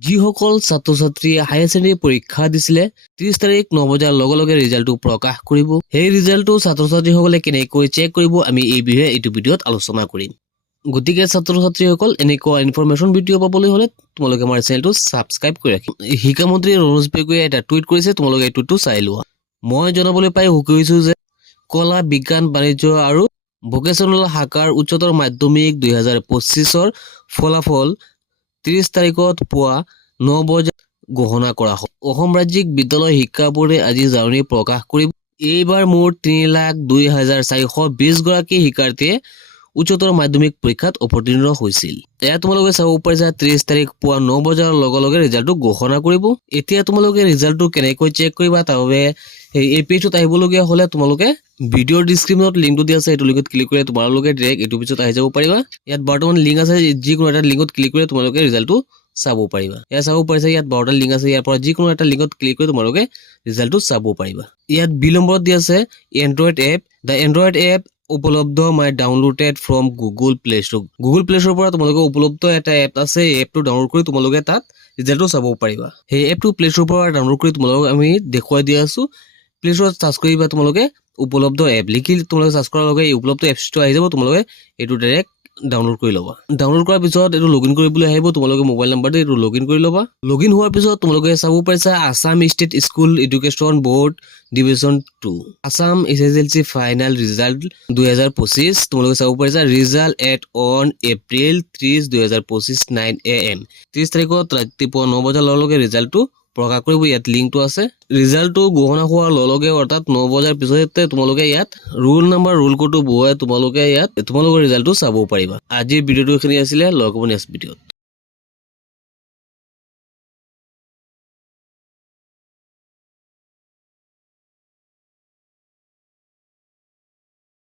যিসকল ছাত্ৰ-ছাত্ৰীয়ে higher secondary পৰীক্ষা দিছিলে 30 তাৰিখ 9 বজাৰ লগে লগে ৰিজাল্টটো প্ৰকাশ কৰিব। সেই ৰিজাল্টটো ছাত্ৰ-ছাত্ৰীসকলে কেনেকৈ চেক কৰিব আমি এই বিষয়ে এইটো ভিডিঅ'ত আলোচনা কৰিম। গতিকে ছাত্ৰ-ছাত্ৰীসকল এনেকুৱা ইনফৰমেশ্যন ভিডিঅ' পাবলৈ হ'লে তোমালোকে আমাৰ চেনেলটো ছাবস্ক্ৰাইব কৰি ৰাখিবা। শিক্ষামন্ত্ৰী ৰনোজ পেগুৱে এটা টুইট কৰিছে, তোমালোকে এইটো চাই লোৱা। মই জনাবলৈ পাই সুখী হৈছো যে কলা, বিজ্ঞান, বাণিজ্য আৰু ভোকেশ্যনেল শাখাৰ উচ্চতৰ মাধ্যমিক 2025ৰ ফলাফল 30 তাৰিখত পুৱা 9 বজাত ঘোষণা কৰা হ'ব। অসম ৰাজ্যিক বিদ্যালয় শিক্ষা বোৰ্ডে আজি জাননী প্ৰকাশ কৰিব। এইবাৰ মুঠ 3,02,420 গৰাকী শিক্ষাৰ্থীয়ে উচ্চতৰ মাধ্যমিক পৰীক্ষাত অৱতীৰ্ণ হৈছিল। এয়া তোমালোকে চাব পাৰিছা 30 তাৰিখ পুৱা 9 বজাৰ লগে লগে ৰিজাল্টটো ঘোষণা কৰিব। এতিয়া তোমালোকে ৰিজাল্টটো কেনেকৈ চেক কৰিবা তাৰ বাবে এই পেজত আহিবলগীয়া হ'লে তোমালোকে ভিডিঅ'ৰ ডিসক্ৰিপশ্যনত লিংকটো দিয়া আছে, এইটো লিংকত ক্লিক কৰি তোমালোকে ডাইৰেক্ট এইটো পেজত আহি যাব পাৰিবা। ইয়াত বৰ্তমান লিংক আছে, যিকোনো এটা লিংকত ক্লিক কৰি তোমালোকে ৰিজাল্টটো চাব পাৰিবা। এয়া চাব পাৰিছা ইয়াত 12টা লিংক আছে, ইয়াৰ পৰা যিকোনো এটা লিংকত ক্লিক কৰি তোমালোকে ৰিজাল্টটো চাব পাৰিবা। ইয়াত বি নম্বৰত দিয়া আছে Android app. The Android app উপলব্ধ may downloaded from Google Play Store. Google Play ষ্ট'ৰৰ পৰা তোমালোকে উপলব্ধ এটা এপ আছে, এই এপটো ডাউনলোড কৰি তোমালোকে তাত ৰিজাল্টটো চাব পাৰিবা। সেই এপটো প্লে ষ্ট'ৰৰ পৰা ডাউনলোড কৰি তোমালোকক আমি দেখুৱাই দি আছো। প্লে ষ্ট'ৰত চাৰ্চ কৰিবা তোমালোকে উপলব্ধ এপ, লিখি তোমালোকে চাৰ্চ কৰাৰ লগে এই উপলব্ধ এপছটো আহি যাব, তোমালোকে এইটো ডাইৰেক্ট ডাউনলোড কৰি ল'বা। ডাউনলোড কৰাৰ পিছত এইটো লগইন কৰিবলৈ আহিব, তোমালোকে মোবাইল নাম্বাৰটো এইটো লগইন কৰি ল'বা। লগইন হোৱাৰ পিছত তোমালোকে চাব পাৰিছা Assam state school education board division 2 Assam SSLC final result 2025 তোমালোকে চাব পাৰিছা result at on April 30, 2025 9 AM। 30 তাৰিখত ৰাতিপুৱা 9 বজাৰ লগে লগে ৰিজাল্টটো প্ৰকাশ কৰিব। ইয়াত লিংকটো আছে। ৰিজাল্টটো ঘোষণা হোৱাৰ লগে লগে অৰ্থাৎ 9 বজাৰ পিছতে তোমালোকে ইয়াত ৰোল নাম্বাৰ ৰোল কোডটো বহুৱাই তোমালোকে ইয়াত তোমালোকৰ ৰিজাল্টটো চাব পাৰিবা। আজিৰ ভিডিঅ'টো এইখিনি আছিলে, লগ পাব নেক্সট ভিডিঅ'ত।